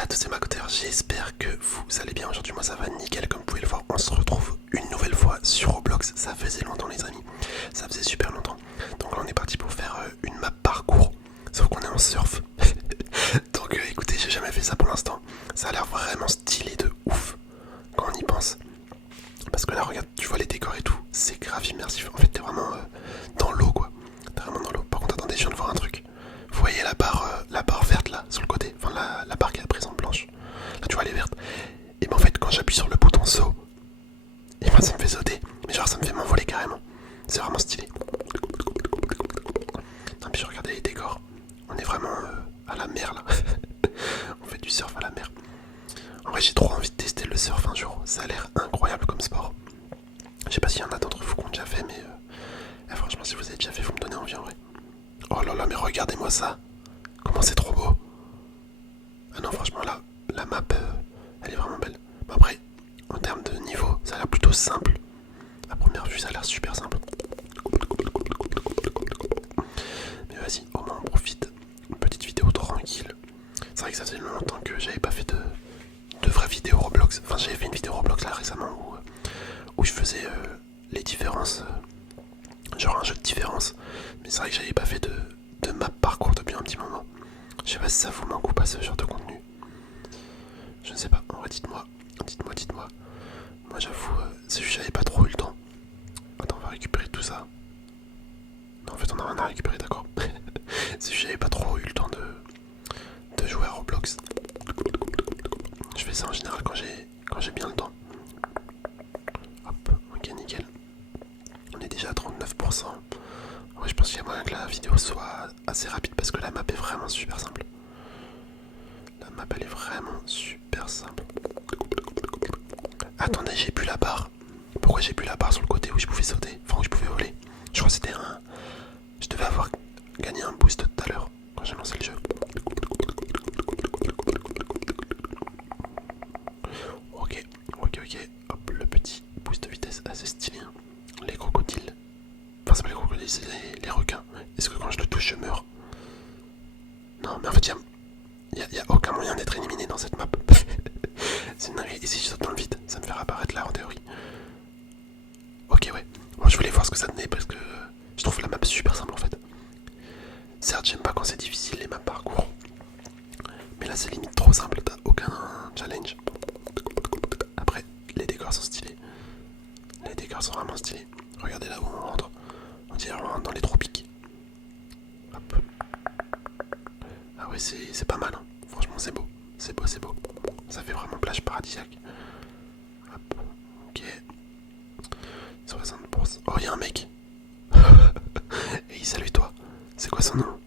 à tous, c'est Macoteur, j'espère que vous allez bien. Aujourd'hui moi ça va nickel, comme vous pouvez le voir. On se retrouve une nouvelle fois sur Roblox. Ça faisait longtemps les amis, ça faisait super longtemps. Donc là on est parti pour faire une map parcours, sauf qu'on est en surf. Donc écoutez, j'ai jamais fait ça pour l'instant. Ça a l'air vraiment stylé de ouf quand on y pense. Parce que là regarde, tu vois les décors et tout, c'est grave immersif. En fait t'es vraiment dans l'eau quoi. T'es vraiment dans l'eau. Par contre attendez, je viens de voir un truc. Vous voyez la barre verte là sur le côté, enfin la barre qui est à présent blanche. Là tu vois elle est verte. Et ben en fait quand j'appuie sur le bouton saut, et ben ça me fait sauter. Mais genre ça me fait m'envoler carrément. C'est vraiment stylé. Non puis regardez les décors. On est vraiment à la mer là. On fait du surf à la mer. En vrai j'ai trop envie de tester le surf un jour. Ça a l'air incroyable comme sport. Je sais pas s'il y en a d'entre vous qui ont déjà fait, mais franchement si vous avez déjà fait, vous me donnez envie en vrai. Oh là là, mais regardez-moi ça. Comment c'est trop beau. Ah non franchement là, la map elle est vraiment belle. Mais après, en termes de niveau, ça a l'air plutôt simple. À première vue ça a l'air super simple. Mais vas-y, au moins on profite. Une petite vidéo tranquille. C'est vrai que ça faisait longtemps que j'avais pas fait de vraies vidéos Roblox. Enfin j'avais fait une vidéo Roblox là récemment où je faisais les différences. Genre un jeu de différence. Mais c'est vrai que j'avais pas fait de map parcours depuis un petit moment. Je sais pas si ça vous manque ou pas ce genre de contenu. Je ne sais pas, en vrai dites-moi. Dites-moi. Moi j'avoue, c'est juste que j'avais pas trop eu le temps. Attends, on va récupérer tout ça. Non en fait on a rien à récupérer, d'accord. C'est juste que j'avais pas trop eu le temps de jouer à Roblox. Je fais ça en général quand j'ai bien le temps. Hop, ok nickel. On est déjà à 39%. Ouais, je pense qu'il y a moyen que la vidéo soit assez rapide parce que la map est vraiment super simple. La map elle est vraiment super simple. Attendez, j'ai plus la barre. Pourquoi j'ai plus la barre sur le côté où je pouvais sauter? Enfin où je pouvais voler. Je crois que c'était un... Je devais avoir gagné un boost tout à l'heure quand j'ai lancé le jeu. Ok. Hop, le petit boost de vitesse assez stylé. Les crocodiles. Enfin c'est pas les crocodiles, c'est les requins. Est-ce que quand je le touche je meurs? Non mais en fait y a aucun moyen d'être éliminé dans cette map. C'est une dinguerie. Et si je saute dans le vide, ça me fait réapparaître là en théorie. Ok ouais. Moi je voulais voir ce que ça donnait parce que je trouve la map super simple en fait. Certes j'aime pas quand c'est difficile les maps parcours. Mais là c'est limite trop simple, t'as aucun challenge. Après les décors sont stylés. Les décors sont vraiment stylés. Regardez là où on rentre. On dirait on rentre dans les tropiques. Hop. Ah ouais c'est pas mal hein. Franchement c'est beau. C'est beau. Ça fait vraiment plage paradisiaque. Hop. Ok. 60%. Oh y'a un mec. Hey salut toi. C'est quoi son nom?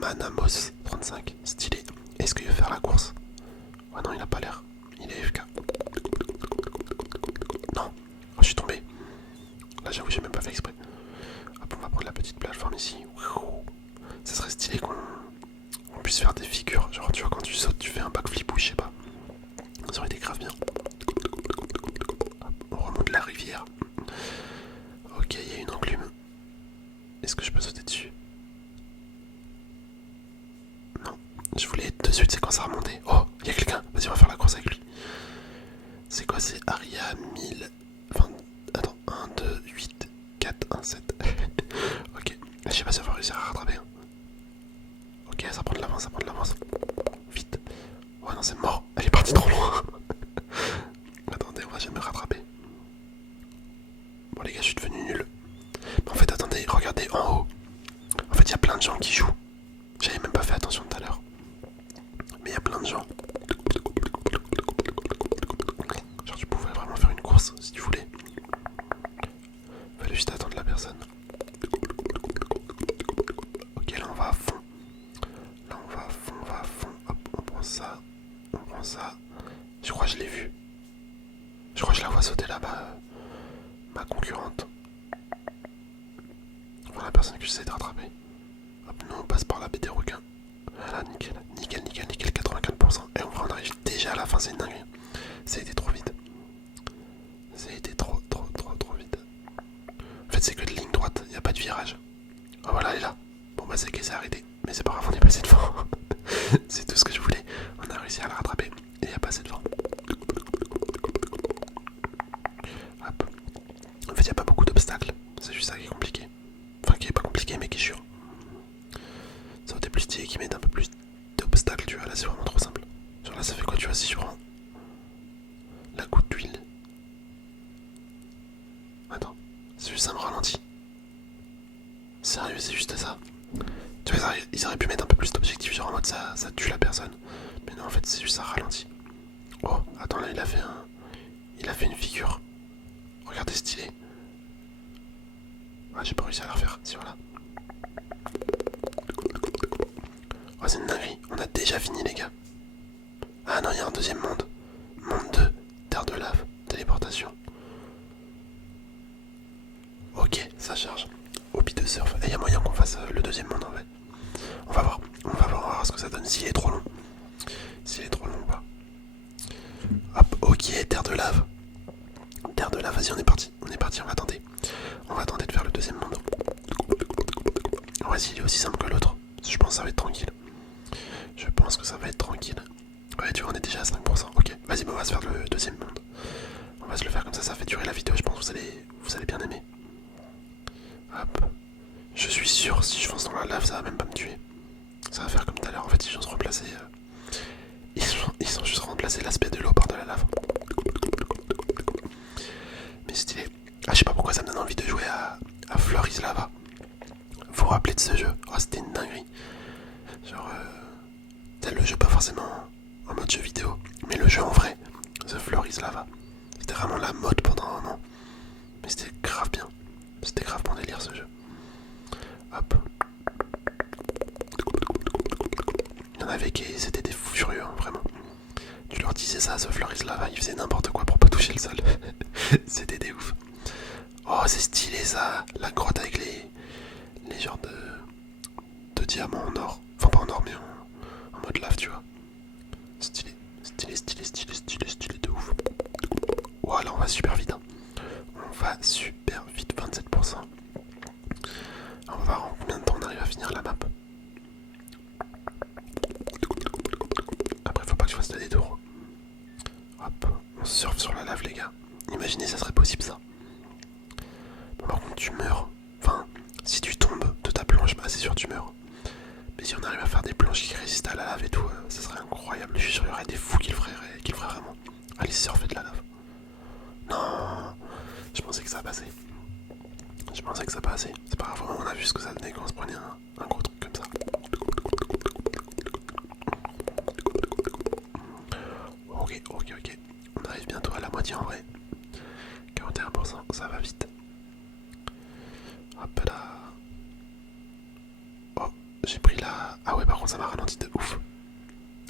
Manamos35. Stylé. Est-ce qu'il veut faire la course? Ouais non il a pas l'air. Il est FK. Non. Oh je suis tombé. Là j'avoue j'ai même pas fait exprès. Hop on va prendre la petite plateforme ici. Ça serait stylé qu'on puisse faire des figures. Genre tu vois quand tu sautes tu fais un backflip ou je sais pas. Ça aurait été grave bien. Hop, on remonte la rivière. Ok il y a une enclume. Est-ce que je peux sauter dessus? Non. Je voulais être dessus, c'est quand ça remontait. Oh, il y a quelqu'un. Vas-y, on va faire la course avec lui. C'est quoi? C'est Aria 1000. Enfin, attends. 1, 2, 8, 4, 1, 7. Ok. Je sais pas si on va réussir à rattraper. Hein. Ok, ça prend de l'avance. Vite. Ouais, non, c'est mort. Elle est partie trop loin. Attendez, on va jamais rattraper. Bon, les gars, je suis devenu nul. Mais en fait, attendez, regardez en haut. En fait, il y a plein de gens qui jouent. J'avais même pas fait attention tout à l'heure. Mais il y a plein de gens. Genre tu pouvais vraiment faire une course si tu voulais. Fallait juste attendre la personne. Ok là on va à fond. Hop on prend ça. Je crois que je l'ai vu. Je crois que je la vois sauter là-bas. Ma concurrente. Enfin la personne que j'essaie de rattraper. Hop nous on passe par la baie des requins. Voilà nickel. 84%. Et on arrive déjà à la fin, c'est une dinguerie. Ça a été trop vite. Ça a été trop vite. En fait c'est que de ligne droite, il n'y a pas de virage. Oh voilà elle est là. Bon bah c'est qu'elle s'est arrêtée. Mais c'est pas grave, on est passé devant. C'est tout ce que je voulais. On a réussi à la rattraper. Et il n'y a pas assez de vent. Hop. En fait, il n'y a pas beaucoup d'obstacles. C'est juste ça qui est compliqué. Enfin, qui est pas compliqué, mais qui est chiant. Ça aurait été plus stylé qui mettent un peu plus d'obstacles, tu vois. Là, c'est vraiment trop simple. Genre là, ça fait quoi, tu vois, si je prends la goutte d'huile. Attends, c'est juste ça me ralentit. Sérieux, c'est juste ça. Tu vois, ils auraient pu mettre un peu plus d'objectifs, genre en mode ça tue la personne. Mais non, en fait, c'est juste ça ralentit. Oh, attends, là, il a fait une figure. Regardez, stylé. Ah, j'ai pas réussi à la refaire, si voilà. Oh, c'est une dinguerie. On a déjà fini, les gars. Ah non, il y a un deuxième monde. Monde 2, terre de lave, téléportation. Ok, ça charge. Hobby de surf. Et il y a moyen qu'on fasse le deuxième monde en fait. On va voir. On va voir ce que ça donne. S'il est trop long. S'il est trop long ou pas. Hop, ok, terre de lave. Terre de lave, vas-y, on est parti. On est parti, on va tenter. On va tenter de faire le deuxième monde. Vas-y, il est aussi simple que l'autre. Je pense que ça va être tranquille. Je pense que ça va être tranquille. Ouais, tu vois, on est déjà à 5%. Ok, vas-y, on va se faire le deuxième monde. On va se le faire comme ça fait durer la vidéo. Je pense que vous allez bien aimer. Hop. Je suis sûr, si je fonce dans la lave, ça va même pas me tuer. Ça va faire comme tout à l'heure. En fait, ils ont juste remplacé. Ils ont juste remplacé l'aspect de l'eau par de la lave. Mais stylé. Ah, je sais pas pourquoi ça me donne envie de jouer à Floris Lava. Vous vous rappelez de ce jeu? Oh, c'était une dinguerie. Genre, le jeu pas forcément en mode jeu vidéo, mais le jeu en vrai. The Floris Lava. C'était vraiment la mode pendant un an. Mais c'était grave bien. C'était grave bon délire ce jeu. Hop. Il y en avait qui étaient des fous furieux, hein, vraiment. Tu leur disais ça, The Floris Lava, ils faisaient n'importe quoi pour pas toucher le sol. C'était des ouf. Oh, c'est stylé ça. La grotte avec les genres de diamants en or. Enfin, pas en or, mais en mode lave, tu vois. Stylé. Stylé de ouf. Oh, là, on va super vite. Hein. On va super vite, 27%. On va voir en combien de temps on arrive à finir la map. Après, faut pas que je fasse de détour. Hop, on surfe sur la lave, les gars. Imaginez, ça serait possible ça. Bon, par contre, tu meurs. Enfin, si tu tombes de ta planche, bah c'est sûr tu meurs. Mais si on arrive à faire des planches qui résistent à la lave et tout, ça serait incroyable. Je suis sûr qu'il y aurait des fous qui le feraient vraiment. Allez, surfer de la lave. Non, je pensais que ça passait. Je pensais que ça passait. C'est pas grave, on a vu ce que ça donnait quand on se prenait un gros truc comme ça. Ok. On arrive bientôt à la moitié en vrai. 41%, ça va vite. Hop là. Oh, j'ai pris la... Ah ouais, par contre ça m'a ralenti de ouf.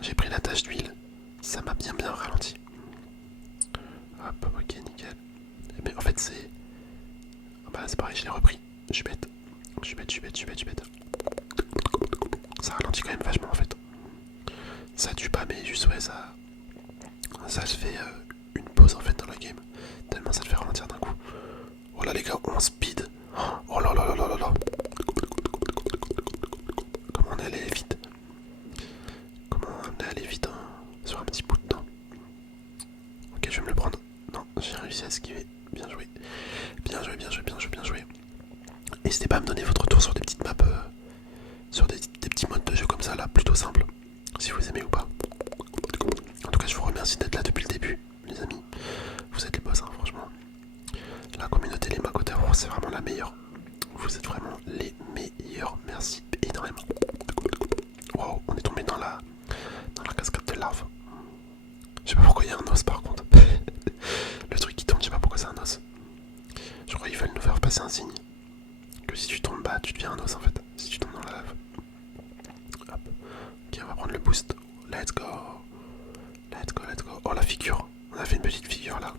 J'ai pris la tache d'huile. Ça m'a bien ralenti. Hop, ok, nickel. Mais en fait c'est... Ah bah c'est pareil, je l'ai repris. Je suis bête. Ça ralentit quand même vachement en fait. Ça tue pas, mais juste ouais, ça se fait une pause en fait dans la game. Tellement ça te fait ralentir d'un coup. Oh là les gars, on speed. Oh là. Comment on est allé vite. Hein, sur un petit bout de temps. Ok, je vais me le prendre. Non, j'ai réussi à esquiver. Bien joué. N'hésitez pas à me donner votre retour sur des petites maps, sur des petits modes de jeu comme ça là, plutôt simples. Si vous aimez ou pas. En tout cas, je vous remercie d'être là depuis le début, les amis. Vous êtes les boss, hein, franchement. La communauté Les Macotero, c'est vraiment la meilleure. Vous êtes vraiment les meilleurs. Merci énormément. Wow, on est tombé dans la cascade de larves. Je sais pas pourquoi il y a un os par contre. Le truc qui tombe, je sais pas pourquoi c'est un os. Je crois qu'ils veulent nous faire passer un signe. Que si tu tombes bas, tu deviens un os en fait. Si tu tombes dans la lave. Hop. Ok, on va prendre le boost. Let's go. Oh, la figure. On a fait une petite figure là.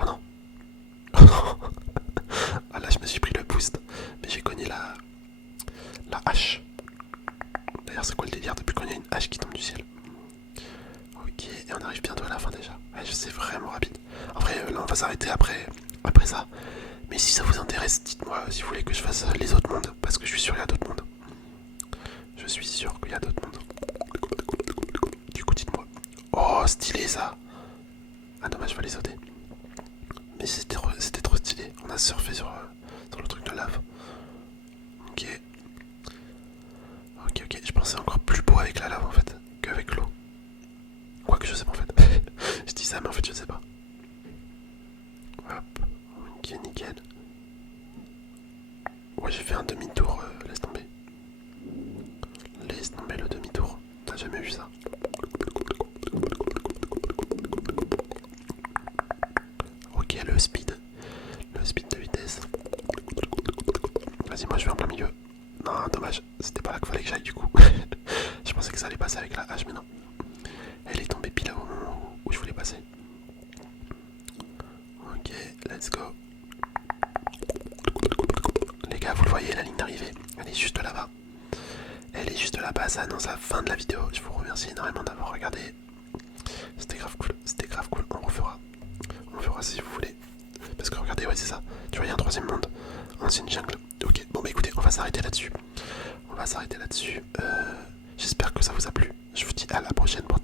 Oh non. Ah là, je me suis pris le boost. Mais j'ai cogné la hache. D'ailleurs, c'est quoi le délire depuis quand il y a une hache qui tombe du ciel? Ok, et on arrive bientôt à la fin déjà. Ouais, je sais, vraiment rapide. En vrai, là, on va s'arrêter après ça. Mais si ça vous intéresse, dites-moi si vous voulez que je fasse les autres mondes. Parce que je suis sûr qu'il y a d'autres mondes. Je suis sûr qu'il y a d'autres mondes. Du coup, dites-moi. Oh, stylé ça. Ah, dommage, fallait sauter. Mais c'était trop stylé. On a surfé sur le truc de lave. Ok. Ok. Je pensais encore plus beau avec la lave en fait qu'avec l'eau. Quoique je sais pas en fait. Je dis ça, mais en fait, je sais pas. Hop. Ok, nickel. Ouais, j'ai fait un demi-tour. Laisse tomber. Laisse tomber le demi-tour. T'as jamais vu ça? Ok, le speed. Le speed de vitesse. Vas-y, moi je vais en plein milieu. Non, dommage. C'était pas là qu'il fallait que j'aille du coup. Je pensais que ça allait passer avec la hache, mais non. Elle est tombée pile au moment où je voulais passer. Ok, let's go. Les gars, vous le voyez, la ligne d'arrivée, elle est juste là-bas. Elle est juste là-bas, ça annonce la fin de la vidéo. Je vous remercie énormément d'avoir regardé. C'était grave cool, on refera. On fera si vous voulez. Parce que regardez, ouais c'est ça. Tu vois, il y a un troisième monde. Ancienne jungle. Ok, bon bah écoutez, on va s'arrêter là-dessus. J'espère que ça vous a plu. Je vous dis à la prochaine pour